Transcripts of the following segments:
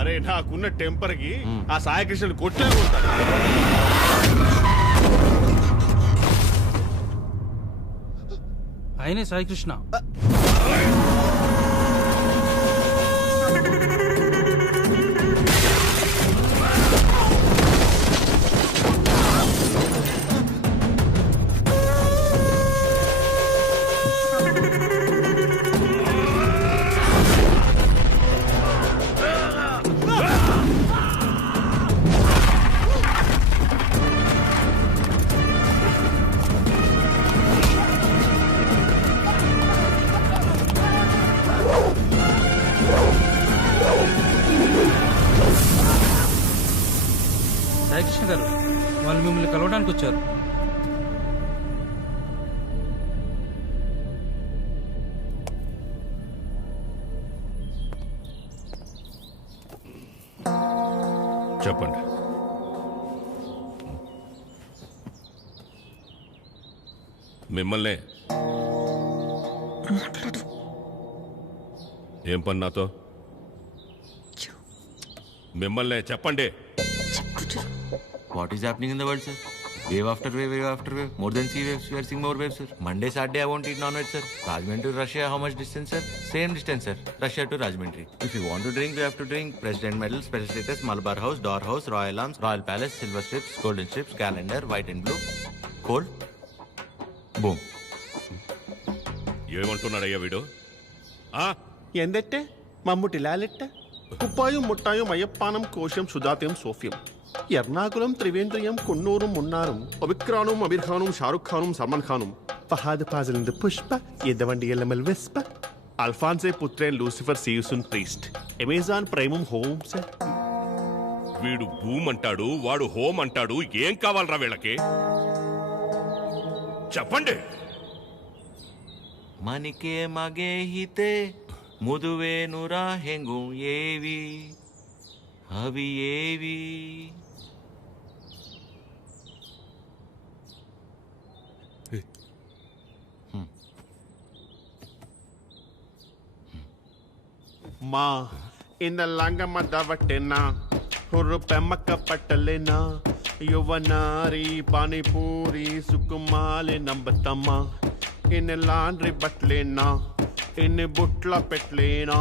అరే నాకున్న టెంపర్ కి ఆ సాయికృష్ణుడు కొట్టే కొడతాడు. ఆయనే సాయికృష్ణ. సాయికృష్ణ గారు, వాళ్ళు మిమ్మల్ని కలవడానికి వచ్చారు. చెప్పండి. మిమ్మల్నే. ఏం పని నాతో? మిమ్మల్నే చెప్పండి. What is happening in the world, sir? Wave after wave, wave after wave. More than sea waves, we are seeing more waves, sir. Monday, Saturday, I won't eat non-veg, sir. Rajahmundry to Russia, how much distance, sir? Same distance, sir. Russia to Rajahmundry. If you want to drink, you have to drink President Medal, Special Status, Malabar House, Door House, Royal Arms, Royal Palace, Silver Strips, Golden Strips, Calendar, White and Blue. Cold. Boom. ఏమంటున్నాడయ్యా వీడు? ఎందెట్టే మమ్ముటి లాలెట్ట కుప్పాయం ముట్టాయం అయ్యప్పానం కోశం సుధాత్యం సోఫ్యం ఎర్నాకులం త్రివేంద్రియం కొన్నూరు మున్నారం ఒబిక్రానుం అబిర్ఖానుం షారుఖ్ ఖానుం సల్మాన్ ఖానుం ఫహాద్ ఫాజిలింద పుష్ప ఎద్దవండి ఎల్లమల్ వెస్ప అల్ఫాన్సే పుత్రేన్ లూసిఫర్ సీయుసున్ ప్రీస్ట్ అమెజాన్ ప్రైమం హోమ్ సార్. వీడు భూమ్ అంటాడు, వాడు హోమ్ అంటాడు. ఏం కావాలరా వీళ్ళకి? చెప్పండి. మనికే మగే హితే ముదువేనురా హెంగు ఏవి అవి ఏవి? మా ఇంద లంగమ్మ దవట్టెనా హుర్రు పెమ్మక్క పట్టలేనా యువనారి పానీపూరి సుకుమాలి నంబతమ్మ ఇన్ని లాండ్రీ బట్టలేనా ఇన్ని బుట్ల పెట్టలేనా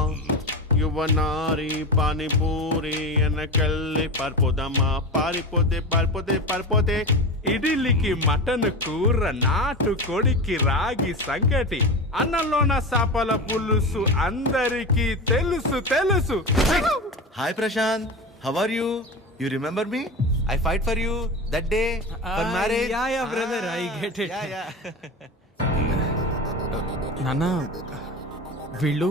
యువనారి పానీపూరి వెనకెళ్ళి పారిపోదమ్మా పారిపోతే పారిపోతే పారిపోతే. ఇడ్లీకి మటన్ కూర, నాటు కొడికి రాగి సంగటి, అన్నంలోన సాపల పులుసు అందరికీ తెలుసు తెలుసు. Hi Prashant, how are you? You remember me? I fight for you that day for marriage. Yeah, brother, I get it. Yeah. నాన్న, వీళ్ళు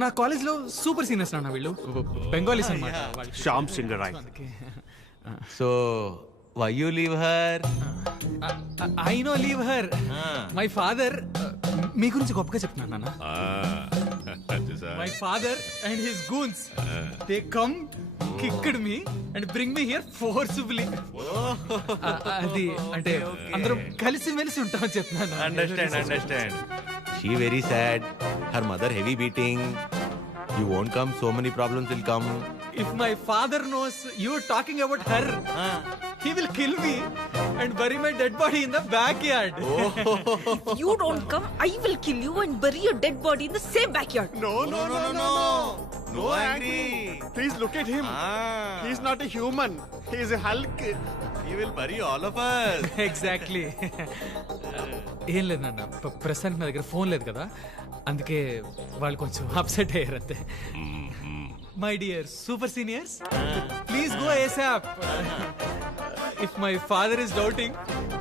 నా కాలేజ్లో సూపర్ సీనియర్స్ నాన్న. వీళ్ళు బెంగాలీస్ అన్నమాట. Shyam Singh Roy. So, why you leave her? I no leave her. My father మీ గురించి గొప్పగా చెప్తున్నాను నాన్న. My father and his goons they come kicked me and bring me here forcibly. అది అంటే అందరం కలిసి మెలిసి ఉంటామని చెప్తున్నాను. Understand. She very sad. Her mother heavy beating. You won't come, so many problems will come. If my father knows you talking about her, he will kill me and bury my dead body in the backyard. If you don't come, I will kill you and bury your dead body in the same backyard. No. No angry. Please look at him. He's not a human. He is a Hulk. He will bury all of us. Exactly. ఏం లేదన్న, ప్రస్తుతానికి నా దగ్గర phone లేదు కదా, అందుకే వాళ్ళు కొంచెం అప్సెట్ అయ్యారు అంతే. My dear super seniors, please go ASAP. If my father is doubting,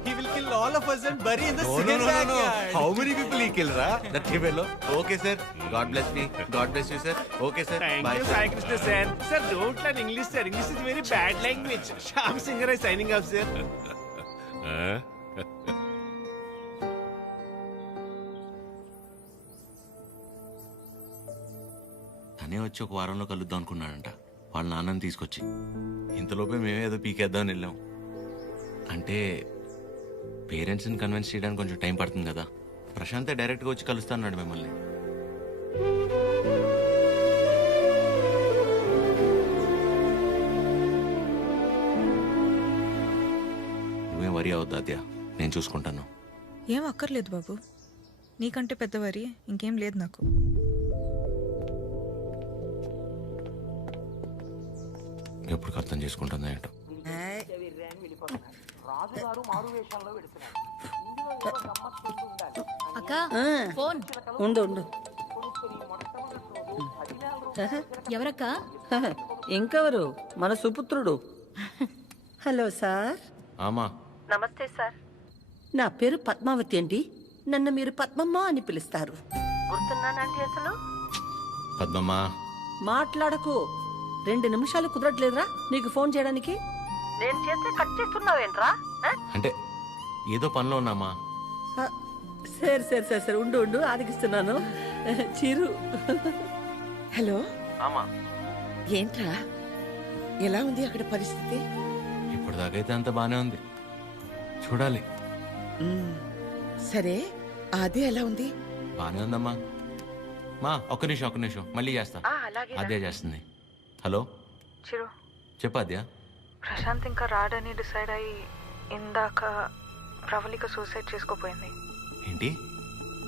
he will kill all of us and bury in the same backyard. How many people he kill, ra? That fellow. Okay, sir. God bless me. God bless you, sir. Okay, sir. Thank Bye, you, sir. Sai Krishna sir. Sir, don't learn English, sir. English is very bad language. Shyam Singer is signing off, sir. తనే వచ్చి ఒక వారంలో కలుద్దాం అనుకున్నాడంట వాళ్ళ నాన్నని తీసుకొచ్చి. ఇంతలోపే మేమే ఏదో పీకేద్దామని వెళ్ళాం. అంటే పేరెంట్స్ని కన్విన్స్ చేయడానికి కొంచెం టైం పడుతుంది కదా. ప్రశాంతే డైరెక్ట్గా వచ్చి కలుస్తా అన్నాడు మిమ్మల్ని. వరి అవుద్దు అద్య, నేను చూసుకుంటాను. ఏం అక్కర్లేదు బాబు, నీకంటే పెద్దవారి ఇంకేం లేదు నాకు. ఎప్పుడు అర్థం చేసుకుంటుందో ఏంటో. అక్క ఫోన్ ఉండు ఉండు. ఎవరక్క? ఇంకెవరు? మన సుపుత్రుడు. Hello sir. ఆమా, నమస్తే సార్. నా పేరు పద్మావతి అండి. నన్ను మీరు పద్మమ్మ అని పిలుస్తారు. గుర్తున్నానండి అసలు? పద్మమ్మ. మాట్లాడకు. 2 నిమిషాలు కుదరట్లేదురా నీకు ఫోన్ చేయడానికి? నేను చేస్తే కట్ చేస్తున్నావేంట్రా? అంటే ఏదో పనిలో ఉన్నామా. సరే సరే సరే సరే ఉండు ఉండు, ఆదిగిస్తున్నాను. చిరు. హలో, ఆమా, ఏంట్రా ఎలా ఉంది అక్కడ పరిస్థితి? ఇప్పటిదాకైతే అంత బానే ఉంది, చూడాలి. సరే, అది ఎలా ఉంది? బానే ఉందమ్మా. మా ఒక్క నిమిషం మళ్ళీ చేస్తా. అదే చేస్తుంది. హలో చిరు, చెప్పు అద్యా. ప్రశాంత్ ఇంకా రాడని డిసైడ్ అయ్యి ఇందాక ప్రవళిక సూసైడ్ చేసుకోపోయింది. ఏంటి?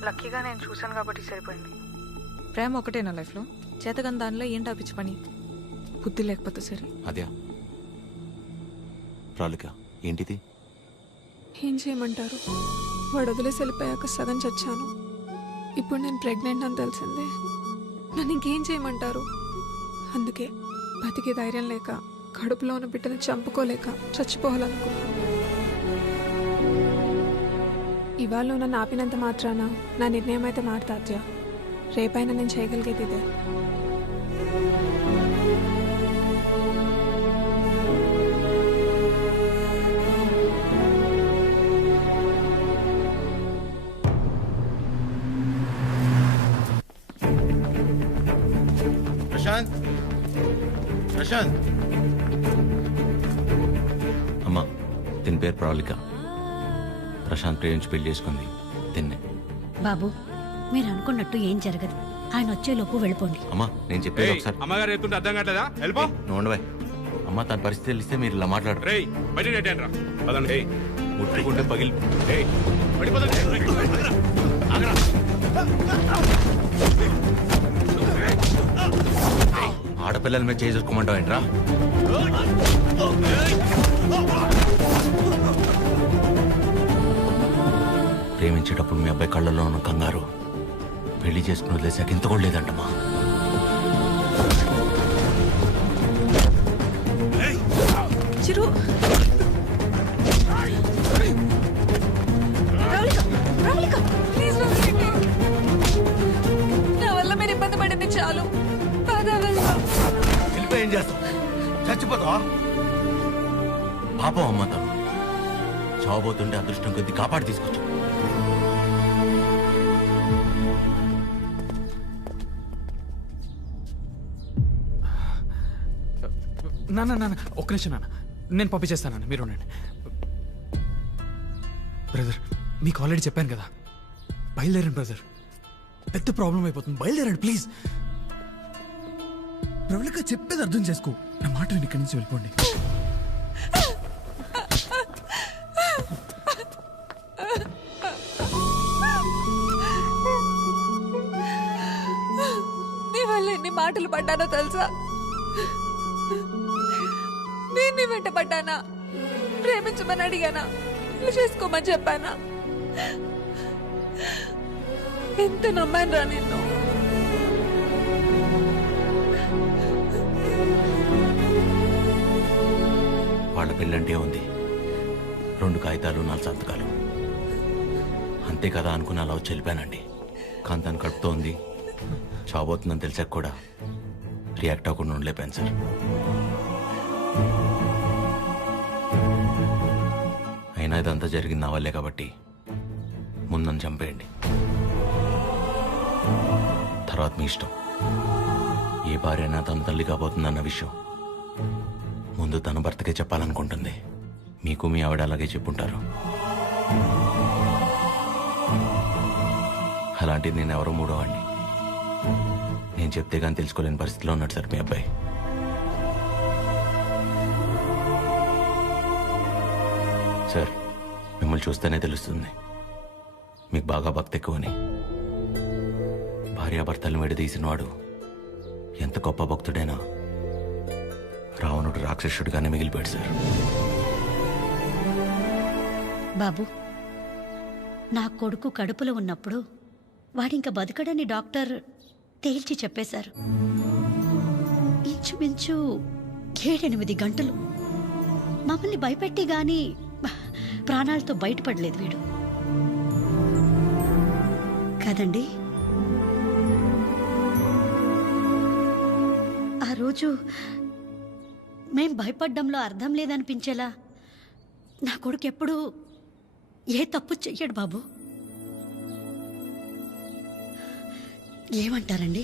లక్కీగా నేను చూశాను కాబట్టి సరిపోయింది. ప్రేమ ఒకటే నా లైఫ్లో, చేతగని దానిలో ఏంటా పిచ్చి పని? బుద్ధి లేకపోతే సరే. అద్యా, ప్రాలిక ఏంటిది? ఏం చేయమంటారు? వాడు వదిలేసి వెళ్ళిపోయాక సగం చచ్చాను. ఇప్పుడు నేను ప్రెగ్నెంట్ అని తెలిసిందే. నన్ను ఇంకేం చేయమంటారు? అందుకే బతికే ధైర్యం లేక, కడుపులో ఉన్న బిడ్డను చంపుకోలేక చచ్చిపోవాలనుకున్నాను. ఇవాళ నన్ను ఆపినంత మాత్రాన నా నిర్ణయం అయితే మారుతాత్య. రేపైనా నేను చేయగలిగేది ఇదే. ప్రశాంత్, ప్రశాంత్. అమ్మా, దీని పేరు ప్రాలిక. ప్రశాంత్ ప్రేమించి పెళ్లి చేసుకుంది తిన్నే. బాబు, మీరు అనుకున్నట్టు ఏం జరగదు. ఆయన వచ్చేలోపు వెళ్ళిపోండి. అమ్మా, నేను చెప్పేది ఒకసారి. అమ్మగారు ఎత్తుంటే అర్థం కావట్లేదా? వెళ్ళిపో. నోండి బాయ్. అమ్మ, తన పరిస్థితి తెలిస్తే మీరు ఇలా మాట్లాడరు. రేయ్, బయట నెట్టండి రా. పదండి. ముట్టుకుంటే పగిలి. ఆడపిల్లల మీద చేసుకోమంటావు ఏంట్రా? ప్రేమించేటప్పుడు మీ అబ్బాయి కళ్ళల్లో ఉన్న కంగారు పెళ్లి చేసుకుని వదిలేసాక ఇంత కూడా లేదంటమ్మా. చిరు, ప్లీజ్ వదిలేయండి. నా వల్ల మీరు ఇబ్బంది పడింది చాలు. ఏం చేస్తావు? చచ్చిపోతావా? పాపం అమ్మ, తను చావబోతుంటే అదృష్టం కొద్ది కాపాడి తీసుకొచ్చు. నాన్న ఒక్క నిమిషం నాన్న, నేను పంపించేస్తాను. మీరు ఉండండి. బ్రదర్, మీకు ఆల్రెడీ చెప్పాను కదా, బయలుదేరండి బ్రదర్. పెద్ద ప్రాబ్లం అయిపోతుంది, బయలుదేరండి ప్లీజ్. ప్రవళిక చెప్పేది అర్థం చేసుకో. నా మాట విని ఇక్కడి నుంచి వెళ్ళిపోండి. నీ వల్ల ఎన్ని మాటలు పడ్డానో తెలుసా? నేను నీ వెంట పడ్డానా? ప్రేమించమని అడిగానా? పెళ్లి చేసుకోమని చెప్పానా? ఎంత నమ్మాను రా నిన్ను. వాళ్ళ పెళ్ళంటే ఉంది 2 కాగితాలు 4 సంతకాలు అంతే కదా అనుకుని అలా వచ్చి వెళ్ళిపోయానండి. కానీ తను కడుపుతో ఉంది, చావబోతుందని తెలిసాక కూడా రియాక్ట్ అవ్వకుండా ఉండలేపాను సార్. అయినా ఇదంతా జరిగింది నా వల్లే కాబట్టి ముందు నన్ను చంపేయండి, తర్వాత మీ ఇష్టం. ఏ భార్య అయినా తన తల్లి కాబోతుందన్న విషయం ముందు తన భర్తకే చెప్పాలనుకుంటుంది. మీకు మీ ఆవిడ అలాగే చెప్పుంటారు. అలాంటిది నేను ఎవరో మూడోవాడిని. నేను చెప్తే కానీ తెలుసుకోలేని పరిస్థితిలో ఉన్నాడు సార్ మీ అబ్బాయి. సార్, మిమ్మల్ని చూస్తేనే తెలుస్తుంది మీకు బాగా భక్తి ఎక్కువని. భార్యాభర్తలను విడదీసినవాడు ఎంత గొప్ప భక్తుడైనా రావణుడు రాక్షసుడిగానే మిగిలిపోయాడు సార్. బాబు, నా కొడుకు కడుపులో ఉన్నప్పుడు వాడింక బతకడని డాక్టర్ తేల్చి చెప్పేశారు. ఇంచుమించు 7-8 గంటలు మమ్మల్ని భయపెట్టి గాని ప్రాణాలతో బయటపడలేదు వీడు కదండి. ఆ రోజు మేం భయపడ్డంలో అర్థం లేదనిపించేలా నా కొడుకు ఎప్పుడూ ఏ తప్పు చెయ్యడు బాబు. ఏమంటారండి?